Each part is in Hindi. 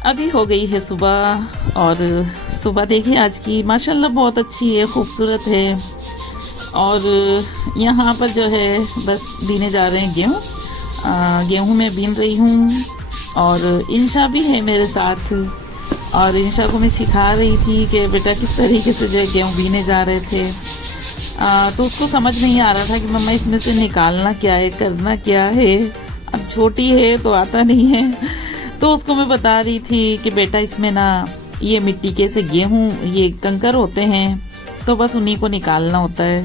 अभी हो गई है सुबह और सुबह देखिए आज की माशाल्लाह बहुत अच्छी है, खूबसूरत है। और यहाँ पर जो है बस बीने जा रहे हैं गेहूँ में बीन रही हूँ। और इंशा भी है मेरे साथ और इंशा को मैं सिखा रही थी कि बेटा किस तरीके से जो है गेहूँ बीने जा रहे थे। तो उसको समझ नहीं आ रहा था कि मम्मा इसमें से निकालना क्या है, करना क्या है। अब छोटी है तो आता नहीं है, तो उसको मैं बता रही थी कि बेटा इसमें ना ये मिट्टी के से गेहूँ ये कंकर होते हैं, तो बस उन्हीं को निकालना होता है।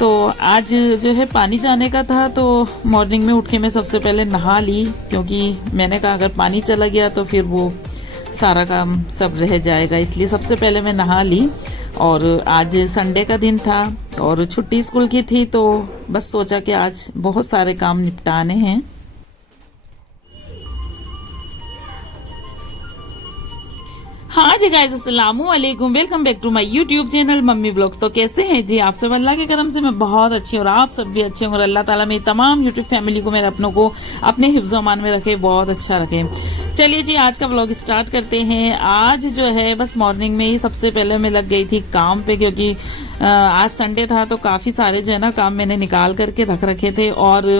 तो आज जो है पानी जाने का था, तो मॉर्निंग में उठ के मैं सबसे पहले नहा ली, क्योंकि मैंने कहा अगर पानी चला गया तो फिर वो सारा काम सब रह जाएगा, इसलिए सबसे पहले मैं नहा ली। और आज संडे का दिन था और छुट्टी स्कूल की थी, तो बस सोचा कि आज बहुत सारे काम निपटाने हैं। हाँ जी गाइस, अस्सलाम वालेकुम, welcome back to my YouTube channel mummy vlogs. तो कैसे हैं जी आप सब? अल्लाह के करम से मैं बहुत अच्छी हूँ और आप सब भी अच्छे होंगे और अल्लाह ताला मेरी तमाम यूट्यूब फैमिली को, मेरे अपनों को अपने हिफ्ज़ अमान में रखे, बहुत अच्छा रखे। चलिए जी आज का व्लॉग स्टार्ट करते हैं। आज जो है बस मॉर्निंग में ही सबसे पहले मैं लग गई थी काम पे, क्योंकि आज संडे था तो काफ़ी सारे जो है ना काम मैंने निकाल करके रख रखे थे। और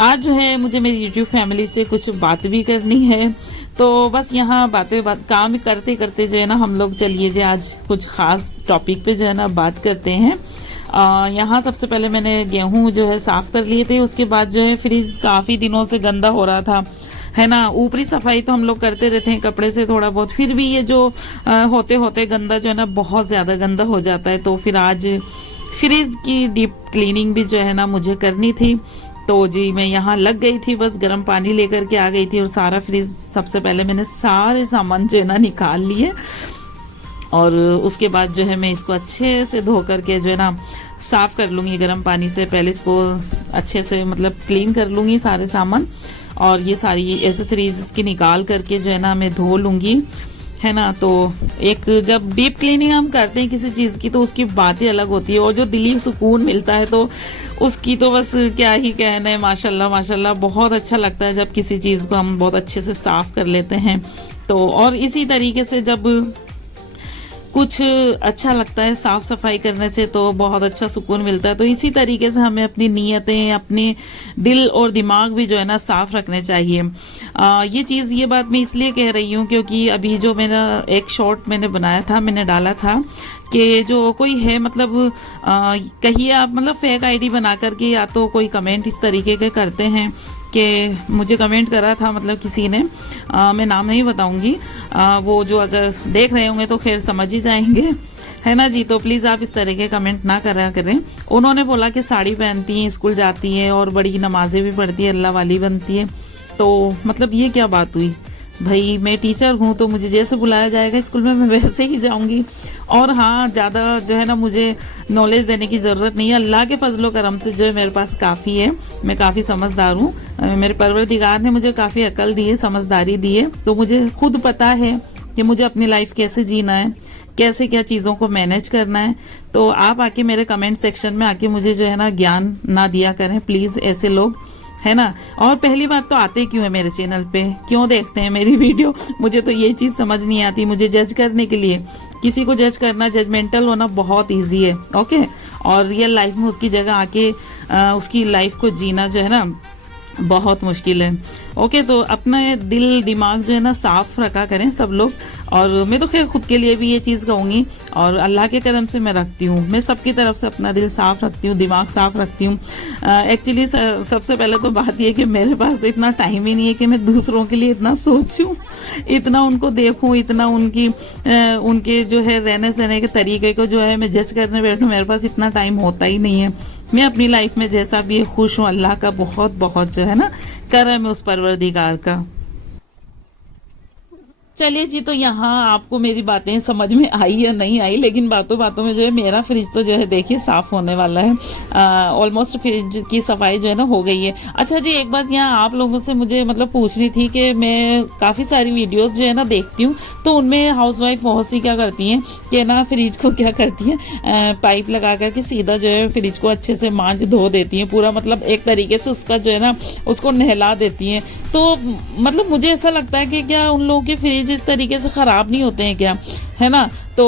आज जो है मुझे मेरी यूट्यूब फैमिली से कुछ बात भी करनी है, तो बस यहाँ काम करते करते जो है ना हम लोग चलिए जी आज कुछ ख़ास टॉपिक पे जो है ना बात करते हैं। यहाँ सबसे पहले मैंने गेहूँ जो है साफ़ कर लिए थे, उसके बाद जो है फ्रिज काफ़ी दिनों से गंदा हो रहा था, है ना। ऊपरी सफाई तो हम लोग करते रहते हैं कपड़े से थोड़ा बहुत, फिर भी ये जो होते होते गंदा जो है ना बहुत ज़्यादा गंदा हो जाता है। तो फिर आज फ्रिज की डीप क्लीनिंग भी जो है ना मुझे करनी थी, तो जी मैं यहाँ लग गई थी, बस गर्म पानी लेकर के आ गई थी और सारा फ्रिज सबसे पहले मैंने सारे सामान जो है ना निकाल लिए। और उसके बाद जो है मैं इसको अच्छे से धो करके जो है ना साफ़ कर लूँगी गर्म पानी से। पहले इसको अच्छे से मतलब क्लीन कर लूँगी सारे सामान, और ये सारी एसेसरीज इसकी निकाल करके जो है ना मैं धो लूँगी, है ना। तो एक जब डीप क्लीनिंग हम करते हैं किसी चीज़ की तो उसकी बात ही अलग होती है, और जो दिली सुकून मिलता है तो उसकी तो बस क्या ही कहना है। माशाल्लाह माशाल्लाह बहुत अच्छा लगता है जब किसी चीज़ को हम बहुत अच्छे से साफ़ कर लेते हैं। तो और इसी तरीके से जब कुछ अच्छा लगता है साफ़ सफाई करने से तो बहुत अच्छा सुकून मिलता है। तो इसी तरीके से हमें अपनी नीयतें, अपने दिल और दिमाग भी जो है ना साफ़ रखने चाहिए। ये बात मैं इसलिए कह रही हूँ क्योंकि अभी जो मेरा एक शॉर्ट मैंने बनाया था, मैंने डाला था कि जो कोई है मतलब कहिए आप मतलब फेक आईडी बना करके या तो कोई कमेंट इस तरीके के करते हैं कि मुझे कमेंट करा था मतलब किसी ने, मैं नाम नहीं बताऊंगी, वो जो अगर देख रहे होंगे तो खैर समझ ही जाएंगे, है ना जी। तो प्लीज़ आप इस तरह के कमेंट ना करा करें। उन्होंने बोला कि साड़ी पहनती हैं, स्कूल जाती हैं और बड़ी नमाज़ें भी पढ़ती है, अल्लाह वाली बनती है। तो मतलब ये क्या बात हुई भाई, मैं टीचर हूँ तो मुझे जैसे बुलाया जाएगा स्कूल में मैं वैसे ही जाऊँगी। और हाँ, ज़्यादा जो है ना मुझे नॉलेज देने की ज़रूरत नहीं है, अल्लाह के फजलो करम से जो है मेरे पास काफ़ी है, मैं काफ़ी समझदार हूँ। मेरे परवरदिगार ने मुझे काफ़ी अकल दी है, समझदारी दी है, तो मुझे खुद पता है कि मुझे अपनी लाइफ कैसे जीना है, कैसे क्या चीज़ों को मैनेज करना है। तो आप आके मेरे कमेंट सेक्शन में आके मुझे जो है ना ज्ञान ना दिया करें प्लीज़, ऐसे लोग, है ना। और पहली बात तो आते क्यों है मेरे चैनल पे, क्यों देखते हैं मेरी वीडियो, मुझे तो ये चीज़ समझ नहीं आती। मुझे जज करने के लिए, किसी को जज करना, जजमेंटल होना बहुत इजी है, ओके। और रियल लाइफ में उसकी जगह आके उसकी लाइफ को जीना जो है ना बहुत मुश्किल है, ओके। तो अपना दिल दिमाग जो है ना साफ़ रखा करें सब लोग। और मैं तो खैर खुद के लिए भी ये चीज़ कहूँगी और अल्लाह के करम से मैं रखती हूँ, मैं सबकी तरफ से अपना दिल साफ़ रखती हूँ, दिमाग साफ़ रखती हूँ। एक्चुअली सबसे पहले तो बात ये कि मेरे पास तो इतना टाइम ही नहीं है कि मैं दूसरों के लिए इतना सोचूं, इतना उनको देखूं, इतना उनके जो है रहने सहने के तरीके को जो है मैं जज करने बैठूं, मेरे पास इतना टाइम होता ही नहीं है। मैं अपनी लाइफ में जैसा भी खुश हूँ, अल्लाह का बहुत बहुत जो है ना करम है, उस परवरदिगार का। चलिए जी, तो यहाँ आपको मेरी बातें समझ में आई या नहीं आई, लेकिन बातों बातों में जो है मेरा फ्रिज तो जो है देखिए साफ़ होने वाला है। ऑलमोस्ट फ्रिज की सफाई जो है ना हो गई है। अच्छा जी, एक बात यहाँ आप लोगों से मुझे मतलब पूछनी थी कि मैं काफ़ी सारी वीडियोस जो है ना देखती हूँ, तो उनमें हाउसवाइफ बहुत सी क्या करती हैं कि ना फ्रिज को क्या करती हैं, पाइप लगा करके सीधा जो है फ्रिज को अच्छे से मांझ धो देती हैं पूरा, मतलब एक तरीके से उसका जो है ना उसको नहला देती हैं। तो मतलब मुझे ऐसा लगता है कि क्या उन लोगों के फ्रिज फ्रिज इस तरीके से ख़राब नहीं होते हैं क्या, है ना। तो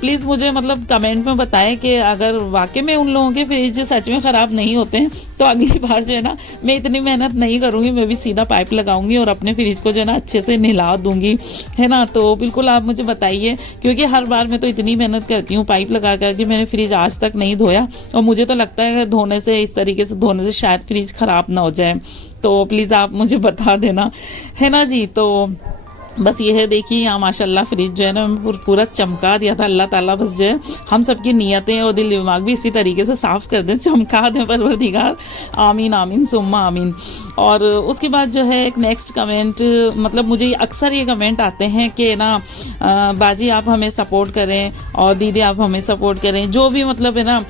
प्लीज़ मुझे मतलब कमेंट में बताएं कि अगर वाकई में उन लोगों के फ्रिज सच में ख़राब नहीं होते हैं तो अगली बार जो है ना मैं इतनी मेहनत नहीं करूँगी, मैं भी सीधा पाइप लगाऊंगी और अपने फ्रिज को जो है ना अच्छे से नहला दूंगी, है ना। तो बिल्कुल आप मुझे बताइए, क्योंकि हर बार मैं तो इतनी मेहनत करती हूँ पाइप लगा कर कि मैंने फ्रिज आज तक नहीं धोया, और मुझे तो लगता है कि धोने से, इस तरीके से धोने से शायद फ्रिज ख़राब ना हो जाए। तो प्लीज़ आप मुझे बता देना, है ना जी। तो बस ये है, देखिए यहाँ माशाल्लाह फ्रिज जो है ना पूरा चमका दिया था। अल्लाह ताला बस जो है हम सबकी नीयतें और दिल दिमाग भी इसी तरीके से साफ़ कर दें, चमका दें परवरदिगार, आमीन आमीन सुम्मा आमीन। और उसके बाद जो है एक नेक्स्ट कमेंट, मतलब मुझे अक्सर ये कमेंट आते हैं कि ना बाजी आप हमें सपोर्ट करें और दीदी आप हमें सपोर्ट करें, जो भी मतलब है ना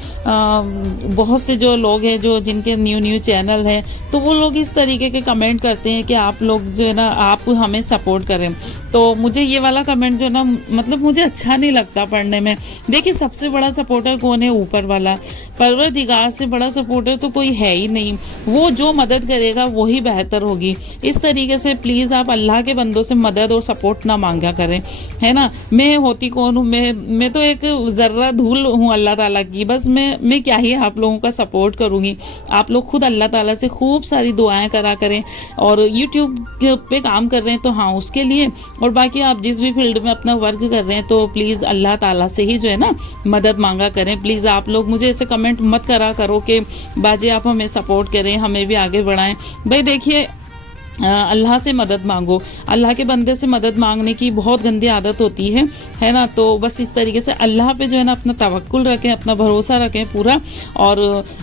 बहुत से जो लोग हैं जो जिनके न्यू चैनल है, तो वो लोग इस तरीके के कमेंट करते हैं कि आप लोग जो है ना आप हमें सपोर्ट करें। तो मुझे ये वाला कमेंट जो ना मतलब मुझे अच्छा नहीं लगता पढ़ने में। देखिए सबसे बड़ा सपोर्टर कौन है? ऊपर वाला, परवरदिगार से बड़ा सपोर्टर तो कोई है ही नहीं। वो जो मदद करेगा वही बेहतर होगी। इस तरीके से प्लीज़ आप अल्लाह के बंदों से मदद और सपोर्ट ना मांगा करें, है ना। मैं होती कौन हूँ? मैं तो एक ज़र्रा धूल हूँ अल्लाह ताला की। बस मैं क्या ही आप लोगों का सपोर्ट करूँगी। आप लोग खुद अल्लाह ताला से खूब सारी दुआएं करा करें, और यूट्यूब पे काम कर रहे हैं तो हाँ उसके लिए, और बाकी आप जिस भी फील्ड में अपना वर्क कर रहे हैं तो प्लीज़ अल्लाह ताला से ही जो है ना मदद मांगा करें। प्लीज़ आप लोग मुझे ऐसे कमेंट मत करा करो कि बाजी आप हमें सपोर्ट करें, हमें भी आगे बढ़ाएं। भाई देखिए अल्लाह से मदद मांगो। अल्लाह के बंदे से मदद मांगने की बहुत गंदी आदत होती है ना। तो बस इस तरीके से अल्लाह पे जो है ना अपना तवक्कुल रखें, अपना भरोसा रखें पूरा, और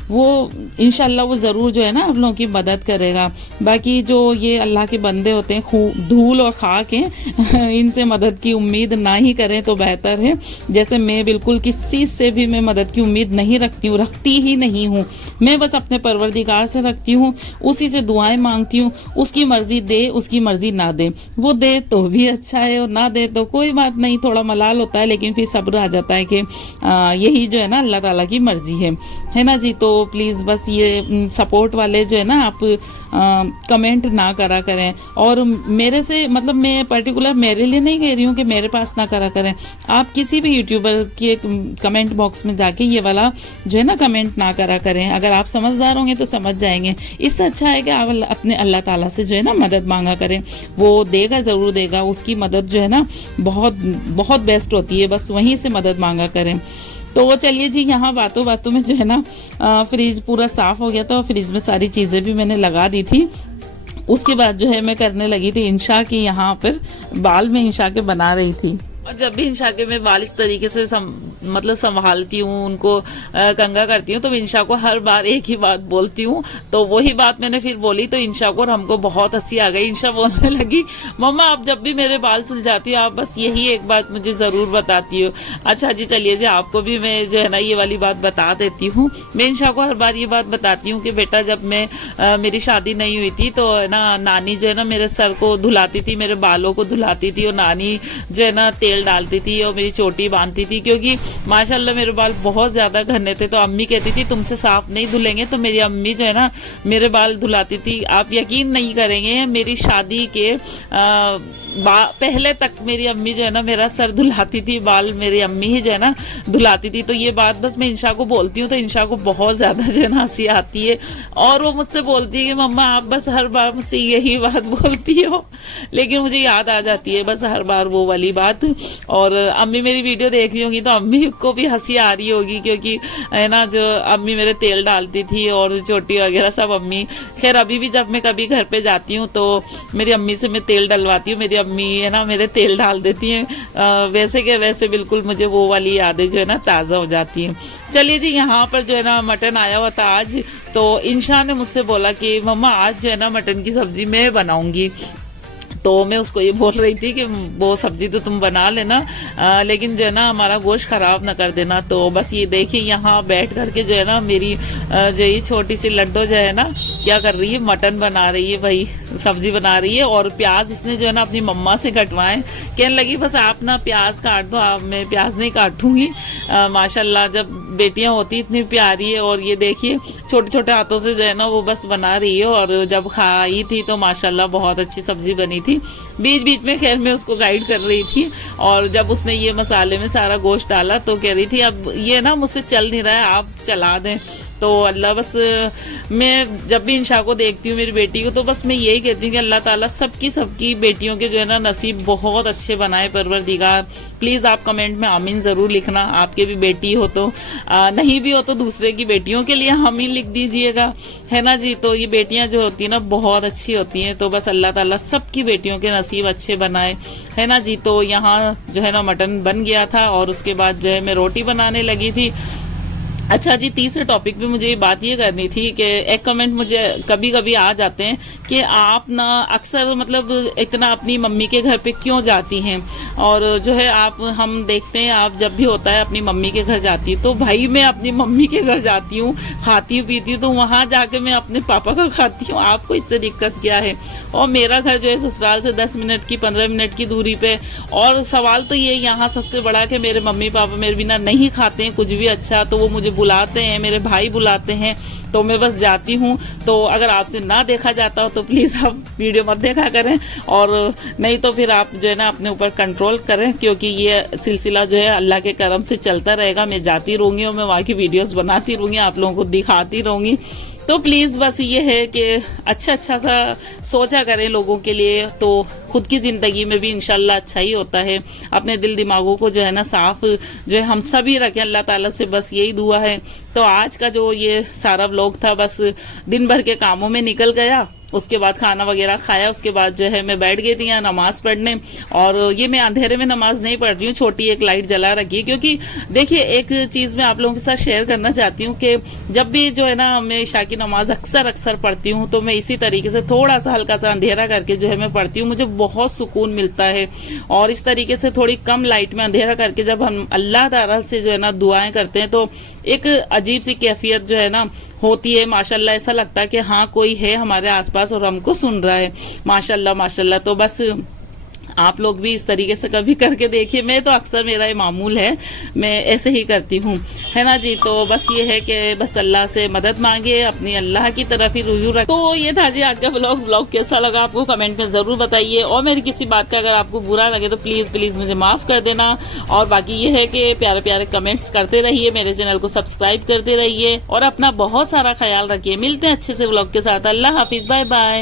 वो इंशाल्लाह वो ज़रूर जो है ना आप लोगों की मदद करेगा। बाकी जो ये अल्लाह के बंदे होते हैं धूल और खाक हैं इनसे मदद की उम्मीद ना ही करें तो बेहतर है। जैसे मैं बिल्कुल किसी से भी मैं मदद की उम्मीद नहीं रखती हूँ, रखती ही नहीं हूँ। मैं बस अपने परवरदिगार से रखती हूँ, उसी से दुआएं मांगती हूँ। उसकी मर्जी दे, उसकी मर्जी ना दे, वो दे तो भी अच्छा है और ना दे तो कोई बात नहीं, थोड़ा मलाल होता है लेकिन फिर सब्र आ जाता है कि यही जो है ना अल्लाह ताला की मर्जी है ना जी। तो प्लीज़ बस ये सपोर्ट वाले जो है ना आप कमेंट ना करा करें। और मेरे से मतलब मैं पर्टिकुलर मेरे लिए नहीं कह रही हूँ कि मेरे पास ना करा करें। आप किसी भी यूट्यूबर के कमेंट बॉक्स में जाके ये वाला जो है ना कमेंट ना करा करें। अगर आप समझदार होंगे तो समझ जाएंगे। इससे अच्छा है कि आप अपने अल्लाह ताला से जो है ना मदद मांगा करें, वो देगा ज़रूर देगा। उसकी मदद जो है ना बहुत बहुत बेस्ट होती है, बस वहीं से मदद मांगा करें। तो चलिए जी, यहाँ बातों बातों में जो है ना फ्रिज पूरा साफ़ हो गया था और फ्रिज में सारी चीज़ें भी मैंने लगा दी थी। उसके बाद जो है मैं करने लगी थी इंशा की, यहाँ पर बाल में इंशा के बना रही थी। और जब भी इंशा के मैं बाल इस तरीके से मतलब संभालती हूँ, उनको कंघा करती हूँ, तो इंशा को हर बार एक ही बात बोलती हूँ। तो वही बात मैंने फिर बोली तो इंशा को और हमको बहुत हंसी आ गई। इंशा बोलने लगी, मम्मा आप जब भी मेरे बाल सुलझाती हो आप बस यही एक बात मुझे ज़रूर बताती हो। अच्छा जी, चलिए जी, आपको भी मैं जो है ना ये वाली बात बता देती हूँ। मैं इंशा को हर बार ये बात बताती हूँ कि बेटा जब मैं मेरी शादी नहीं हुई थी तो ना नानी जो है ना मेरे सर को धुलाती थी, मेरे बालों को धुलाती थी, और नानी जो है ना तेल डालती थी और मेरी चोटी बांधती थी, क्योंकि माशाल्लाह मेरे बाल बहुत ज़्यादा घने थे। तो अम्मी कहती थी तुमसे साफ नहीं धुलेंगे, तो मेरी अम्मी जो है ना मेरे बाल धुलाती थी। आप यकीन नहीं करेंगे, मेरी शादी के पहले तक मेरी अम्मी जो है ना मेरा सर धुलाती थी, बाल मेरी अम्मी ही जो है ना धुलाती थी। तो ये बात बस मैं इंशा को बोलती हूँ तो इंशा को बहुत ज़्यादा जो है ना हंसी आती है, और वो मुझसे बोलती है कि मम्मा आप बस हर बार मुझसे यही बात बोलती हो। लेकिन मुझे याद आ जाती है बस हर बार वो वाली बात। और अम्मी मेरी वीडियो देख रही होंगी तो अम्मी को भी हंसी आ रही होगी, क्योंकि है ना जो अम्मी मेरे तेल डालती थी और चोटी वगैरह सब अम्मी। खैर अभी भी जब मैं कभी घर पे जाती हूँ तो मेरी अम्मी से मैं तेल डलवाती हूँ, मेरी अम्मी है ना मेरे तेल डाल देती हैं। वैसे के वैसे बिल्कुल मुझे वो वाली यादें जो है ना ताज़ा हो जाती हैं। चलिए जी, यहाँ पर जो है ना मटन आया हुआ था आज, तो इंशा ने मुझसे बोला कि मम्मा आज जो है ना मटन की सब्ज़ी मैं बनाऊँगी। तो मैं उसको ये बोल रही थी कि वो सब्ज़ी तो तुम बना लेना, लेकिन जो है ना हमारा गोश्त ख़राब ना कर देना। तो बस ये देखिए यहाँ बैठ करके जो है ना मेरी जो ये छोटी सी लड्डू जो है ना क्या कर रही है, मटन बना रही है, भाई सब्ज़ी बना रही है। और प्याज इसने जो है ना अपनी मम्मा से कटवाएं, कहने लगी बस आप ना प्याज काट दो, आप मैं प्याज नहीं काटूँगी। माशाल्लाह जब बेटियाँ होती इतनी प्यारी है। और ये देखिए छोटे छोटे हाथों से जो है ना वो बस बना रही है। और जब खाई थी तो माशाल्लाह बहुत अच्छी सब्ज़ी बनी थी। थी। बीच बीच में खैर मैं उसको गाइड कर रही थी, और जब उसने ये मसाले में सारा गोश्त डाला तो कह रही थी अब ये ना मुझसे चल नहीं रहा है, आप चला दें। तो अल्लाह बस, मैं जब भी इंशा को देखती हूँ मेरी बेटी को, तो बस मैं यही कहती हूँ कि अल्लाह ताला सबकी बेटियों के जो है ना नसीब बहुत अच्छे बनाए परवरदिगार। प्लीज़ आप कमेंट में आमीन ज़रूर लिखना, आपके भी बेटी हो तो, नहीं भी हो तो दूसरे की बेटियों के लिए आमीन लिख दीजिएगा, है ना जी। तो ये बेटियाँ जो होती हैं ना बहुत अच्छी होती हैं, तो बस अल्लाह ताला सबकी बेटियों के नसीब अच्छे बनाए, है ना जी। तो यहाँ जो है ना मटन बन गया था, और उसके बाद जो है मैं रोटी बनाने लगी थी। अच्छा जी, तीसरे टॉपिक पे मुझे बात ये करनी थी कि एक कमेंट मुझे कभी कभी आ जाते हैं कि आप ना अक्सर मतलब इतना अपनी मम्मी के घर पे क्यों जाती हैं, और जो है आप, हम देखते हैं आप जब भी होता है अपनी मम्मी के घर जाती है, तो भाई मैं अपनी मम्मी के घर जाती हूँ, खाती हूँ पीती हूँ, तो वहाँ जाके मैं अपने पापा का खाती हूँ, आपको इससे दिक्कत क्या है। और मेरा घर जो है ससुराल से 10 मिनट की 15 मिनट की दूरी पे, और सवाल तो ये यहाँ सबसे बड़ा कि मेरे मम्मी पापा मेरे बिना नहीं खाते हैं कुछ भी अच्छा, तो वो मुझे बुलाते हैं, मेरे भाई बुलाते हैं, तो मैं बस जाती हूँ। तो अगर आपसे ना देखा जाता हो तो प्लीज़ आप वीडियो मत देखा करें, और नहीं तो फिर आप जो है ना अपने ऊपर कंट्रोल करें, क्योंकि ये सिलसिला जो है अल्लाह के करम से चलता रहेगा। मैं जाती रहूँगी और मैं वहाँ की वीडियोस बनाती रहूँगी, आप लोगों को दिखाती रहूँगी। तो प्लीज़ बस ये है कि अच्छा सा सोचा करें लोगों के लिए, तो खुद की ज़िंदगी में भी इंशाल्लाह अच्छा ही होता है। अपने दिल दिमागों को जो है ना साफ जो है हम सभी रखें, अल्लाह ताला से बस यही दुआ है। तो आज का जो ये सारा व्लॉग था बस दिन भर के कामों में निकल गया, उसके बाद खाना वगैरह खाया, उसके बाद जो है मैं बैठ गई थी यहाँ नमाज़ पढ़ने। और ये मैं अंधेरे में नमाज नहीं पढ़ रही हूँ, छोटी एक लाइट जला रखी है, क्योंकि देखिए एक चीज़ मैं आप लोगों के साथ शेयर करना चाहती हूँ कि जब भी जो है ना मैं इशा की नमाज अक्सर पढ़ती हूँ, तो मैं इसी तरीके से थोड़ा सा हल्का सा अंधेरा करके जो है मैं पढ़ती हूँ, मुझे बहुत सुकून मिलता है। और इस तरीके से थोड़ी कम लाइट में अंधेरा करके जब हम अल्लाह ताला से जो है ना दुआएं करते हैं, तो एक अजीब सी कैफियत जो है ना होती है। माशाल्लाह ऐसा लगता है कि हाँ कोई है हमारे आसपास और हमको सुन रहा है, माशाल्लाह माशाल्लाह। तो बस आप लोग भी इस तरीके से कभी करके देखिए। मैं तो अक्सर, मेरा ये मामूल है, मैं ऐसे ही करती हूँ, है ना जी। तो बस ये है कि बस अल्लाह से मदद मांगे, अपनी अल्लाह की तरफ ही रुजू रख। तो ये था जी आज का व्लॉग कैसा लगा आपको कमेंट में ज़रूर बताइए, और मेरी किसी बात का अगर आपको बुरा लगे तो प्लीज़ मुझे माफ़ कर देना। और बाकी ये है कि प्यारे प्यारे कमेंट्स करते रहिए, मेरे चैनल को सब्सक्राइब करते रहिए, और अपना बहुत सारा ख्याल रखिए। मिलते हैं अच्छे से व्लॉग के साथ। अल्लाह हाफिज़, बाय बाय।